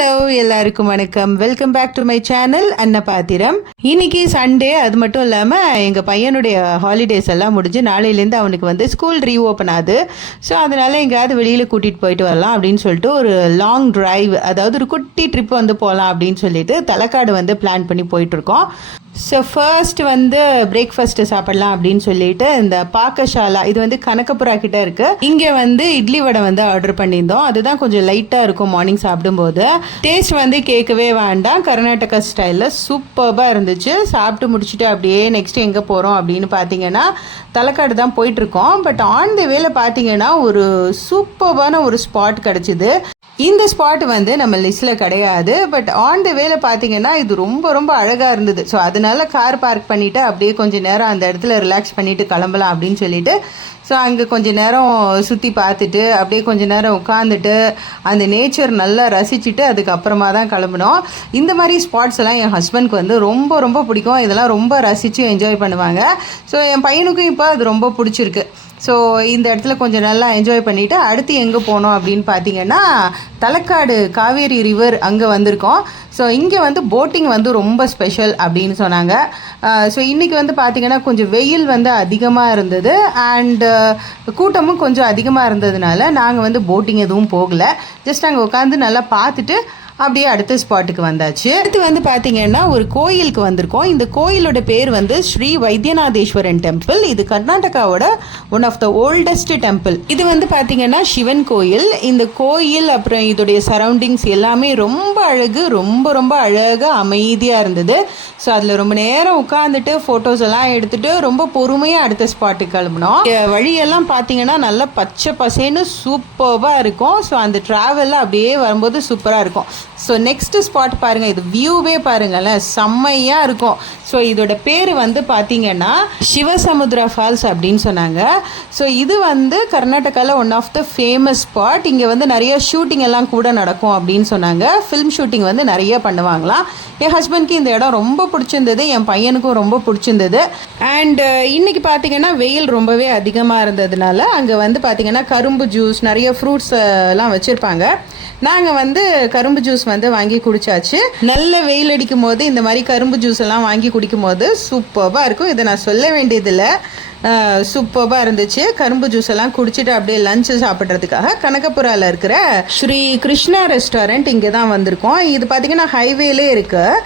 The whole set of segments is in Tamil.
ஹலோ எல்லாருக்கும் வணக்கம். Welcome back to my channel Annapathiram. இன்னைக்கு சண்டே, அது மட்டும் இல்லாமல் எங்கள் பையனுடைய ஹாலிடேஸ் எல்லாம் முடிஞ்சு நாளையிலேருந்து அவனுக்கு வந்து ஸ்கூல் ரீஓப்பன் ஆகுது. ஸோ அதனால் எங்கேயாவது வெளியில் கூட்டிகிட்டு போயிட்டு வரலாம் அப்படின்னு சொல்லிட்டு ஒரு லாங் டிரைவ், அதாவது ஒரு குட்டி ட்ரிப் வந்து போகலாம் அப்படின்னு சொல்லிட்டு தலக்காடு வந்து பிளான் பண்ணி போயிட்டுருக்கோம். ஸோ ஃபர்ஸ்ட் வந்து பிரேக்ஃபாஸ்ட்டு சாப்பிடலாம் அப்படின்னு சொல்லிட்டு இந்த பாக்கசாலா, இது வந்து கனகபுரா கிட்ட இருக்குது. இங்கே வந்து இட்லி வடை வந்து ஆர்டர் பண்ணியிருந்தோம். அதுதான் கொஞ்சம் லைட்டாக இருக்கும் மார்னிங் சாப்பிடும்போது. டேஸ்ட் வந்து கேட்கவே வேண்டாம், கர்நாடகா ஸ்டைலில் சூப்பராக இருந்துச்சு. சாப்பிட்டு முடிச்சுட்டு அப்படியே நெக்ஸ்ட் எங்கே போகிறோம் அப்படின்னு பார்த்தீங்கன்னா தலக்காடு தான் போயிட்டுருக்கோம். பட் ஆன் த வேல பார்த்தீங்கன்னா ஒரு சூப்பரான ஒரு ஸ்பாட் கிடச்சிது. இந்த ஸ்பாட் வந்து நம்ம லிஸ்ட்டில் கிடையாது, பட் ஆன் த வேல பார்த்தீங்கன்னா இது ரொம்ப ரொம்ப அழகாக இருந்தது. ஸோ அதனால கார் பார்க் பண்ணிவிட்டு அப்படியே கொஞ்சம் நேரம் அந்த இடத்துல ரிலாக்ஸ் பண்ணிவிட்டு கிளம்பலாம் அப்படின்னு சொல்லிட்டு ஸோ அங்கே கொஞ்சம் நேரம் சுற்றி பார்த்துட்டு அப்படியே கொஞ்சம் நேரம் உட்காந்துட்டு அந்த நேச்சர் நல்லா ரசிச்சுட்டு அதுக்கப்புறமா தான் கிளம்பினோம். இந்த மாதிரி ஸ்பாட்ஸ் எல்லாம் என் ஹஸ்பண்ட்க்கு வந்து ரொம்ப ரொம்ப பிடிக்கும். இதெல்லாம் ரொம்ப ரசித்து என்ஜாய் பண்ணுவாங்க. ஸோ என் பையனுக்கும் இப்போ அது ரொம்ப பிடிச்சிருக்கு. ஸோ இந்த இடத்துல கொஞ்சம் நல்லா என்ஜாய் பண்ணிவிட்டு அடுத்து எங்கே போனோம் அப்படின்னு பார்த்தீங்கன்னா தலக்காடு காவேரி ரிவர் அங்கே வந்திருக்கோம். ஸோ இங்கே வந்து போட்டிங் வந்து ரொம்ப ஸ்பெஷல் அப்படின்னு சொன்னாங்க. ஸோ இன்றைக்கி வந்து பார்த்திங்கன்னா கொஞ்சம் வெயில் வந்து அதிகமாக இருந்தது அண்டு கூட்டமும் கொஞ்சம் அதிகமாக இருந்ததுனால நாங்கள் வந்து போட்டிங் எதுவும் போகலை. ஜஸ்ட் அங்கே உட்காந்து நல்லா பார்த்துட்டு அப்படியே அடுத்த ஸ்பாட்டுக்கு வந்தாச்சு. அடுத்து வந்து பார்த்தீங்கன்னா ஒரு கோயிலுக்கு வந்திருக்கோம். இந்த கோயிலோட பேர் வந்து ஸ்ரீ வைத்தியநாதேஸ்வரன் டெம்பிள். இது கர்நாடகாவோட one of the oldest temple. இது வந்து பார்த்தீங்கன்னா சிவன் கோயில். இந்த கோயில் அப்புறம் இதோடைய சரௌண்டிங்ஸ் எல்லாமே ரொம்ப அழகு, ரொம்ப ரொம்ப அழகாக அமைதியாக இருந்தது. ஸோ அதில் ரொம்ப நேரம் உட்காந்துட்டு ஃபோட்டோஸ் எல்லாம் எடுத்துகிட்டு ரொம்ப பொறுமையாக அடுத்த ஸ்பாட்டுக்கு கிளம்பினோம். வழியெல்லாம் பார்த்தீங்கன்னா நல்லா பச்சை பசேன்னு சூப்பராக இருக்கும். ஸோ அந்த ட்ராவலில் அப்படியே வரும்போது சூப்பராக இருக்கும். ஸோ நெக்ஸ்ட் ஸ்பாட் பாருங்கள், இது வியூவே பாருங்களேன், செம்மையாக இருக்கும். ஸோ இதோட பேர் வந்து பார்த்தீங்கன்னா சிவசமுத்ரா ஃபால்ஸ் அப்படின்னு சொன்னாங்க. ஸோ இது வந்து கர்நாடகாவில் one of the famous spot. இங்கே வந்து நிறைய ஷூட்டிங் எல்லாம் கூட நடக்கும் அப்படின்னு சொன்னாங்க. ஃபிலிம் ஷூட்டிங் வந்து நிறைய பண்ணுவாங்களாம். என் ஹஸ்பண்ட்க்கு இந்த இடம் ரொம்ப பிடிச்சிருந்தது, என் பையனுக்கும் ரொம்ப பிடிச்சிருந்தது. அண்ட் இன்றைக்கி பார்த்தீங்கன்னா வெயில் ரொம்பவே அதிகமாக இருந்ததுனால அங்கே வந்து பார்த்திங்கன்னா கரும்பு ஜூஸ், நிறைய ஃப்ரூட்ஸ் எல்லாம் வச்சுருப்பாங்க. நாங்கள் வந்து கரும்பு ஜூஸ் வந்து வாங்கி குடித்தாச்சு. நல்ல வெயில் அடிக்கும் போது இந்த மாதிரி கரும்பு ஜூஸ் எல்லாம் வாங்கி குடிக்கும் போது சூப்பராக இருக்கும். இதை நான் சொல்ல வேண்டியதில்லை, சூப்பராக இருந்துச்சு. கரும்பு ஜூஸ் எல்லாம் குடிச்சிட்டு அப்படியே லஞ்சு சாப்பிட்றதுக்காக கனகபுராவில் இருக்கிற ஸ்ரீ கிருஷ்ணா ரெஸ்டாரண்ட் இங்கே தான் வந்திருக்கோம். இது பார்த்திங்கன்னா ஹைவேலே இருக்குது.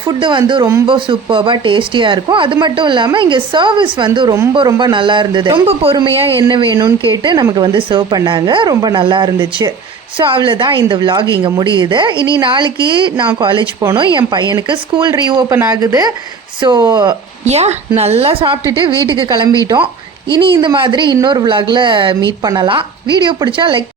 ஃபுட்டு வந்து ரொம்ப சூப்பராக டேஸ்டியாக இருக்கும். அது மட்டும் இல்லாமல் இங்கே சர்வீஸ் வந்து ரொம்ப ரொம்ப நல்லா இருந்தது. ரொம்ப பொறுமையாக என்ன வேணும்னு கேட்டு நமக்கு வந்து சர்வ் பண்ணாங்க. ரொம்ப நல்லா இருந்துச்சு. ஸோ அவ்வளோதான், இந்த விலாக் இங்கே முடியுது. இனி நாளைக்கு நான் காலேஜ் போகணும். என் பையனுக்கு ஸ்கூல் ரீஓப்பன் ஆகுது. ஸோ நல்லா சாப்பிட்டுட்டு வீட்டுக்கு கிளம்பிட்டோம். இனி இந்த மாதிரி இன்னொரு விலாகில் மீட் பண்ணலாம். வீடியோ பிடிச்சா லைக்